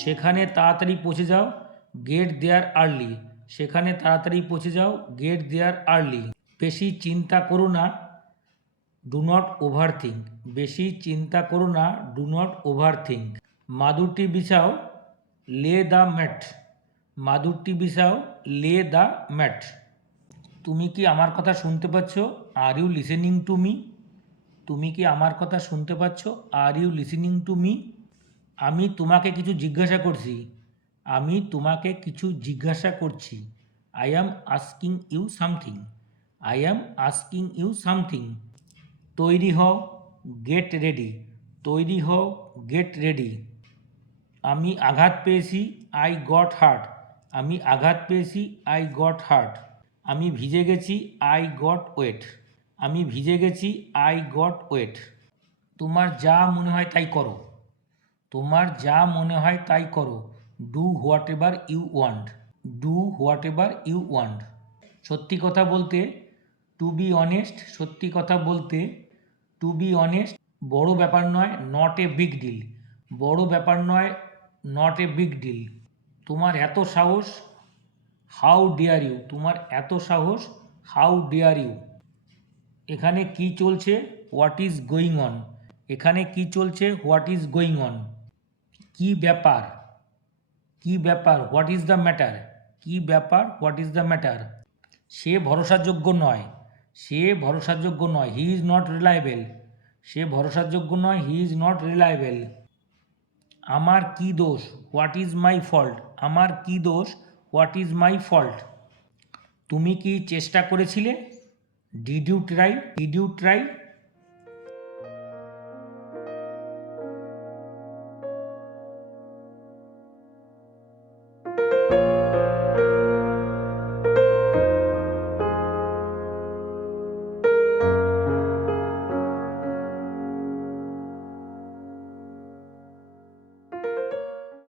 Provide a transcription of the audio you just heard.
সেখানে তাড়াতাড়ি পৌঁছে যাও, গেট দেয়ার আর্লি। সেখানে তাড়াতাড়ি পৌঁছে যাও, গেট দেয়ার আর্লি। বেশি চিন্তা করো না, ডু নট ওভার থিঙ্ক। বেশি চিন্তা করো না, ডু নট ওভার থিঙ্ক। মাদুরটি বিছাও, লে দ্য ম্যাট। মাদুরটি বিছাও, লে দ্য ম্যাট। তুমি কি আমার কথা শুনতে পাচ্ছ? Are you listening to me? তুমি কি আমার কথা শুনতে পাচ্ছ? Are you listening to me? আমি তোমাকে কিছু জিজ্ঞাসা করছি। আমি তোমাকে কিছু জিজ্ঞাসা করছি। I am asking you something. I am asking you something. তৈরি হও, গেট রেডি। তৈরি হও, গেট রেডি। আমি আঘাত পেয়েছি, আই গট হার্ট। আমি আঘাত পেয়েছি, আই গট হার্ট। আমি ভিজে গেছি, আই গট ওয়েট। আমি ভিজে গেছি, আই গট ওয়েট। তোমার যা মনে হয় তাই করো। তোমার যা মনে হয় তাই করো। Do whatever you want. Do whatever you want. সত্যি কথা বলতে, টু বি অনেস্ট। সত্যি কথা বলতে, টু বি অনেস্ট বড় ব্যাপার নয়, নট এ বিগ ডিল। বড় ব্যাপার নয়, নট এ বিগ ডিল। তোমার এত সাহস, হাউ ডেয়ার ইউ। তোমার এত সাহস, হাউ ডেয়ার ইউ। এখানে কি চলছে, হোয়াট ইজ গোয়িং অন। এখানে কি চলছে, হোয়াট ইজ গোয়িং অন। কি ব্যাপার, কি ব্যাপার, হোয়াট ইজ দ্য ম্যাটার। কি ব্যাপার, হোয়াট ইজ দ্য ম্যাটার। সে ভরসাযোগ্য নয়। সে ভরসাযোগ্য নয়, হি ইজ নট রিলায়েবল। সে ভরসাযোগ্য নয়, হি ইজ নট রিলায়েবল। আমার কি দোষ, হোয়াট ইজ মাই ফল্ট। আমার কি দোষ, হোয়াট ইজ মাই ফল্ট। তুমি কি চেষ্টা করেছিলে, did you try. Did you try.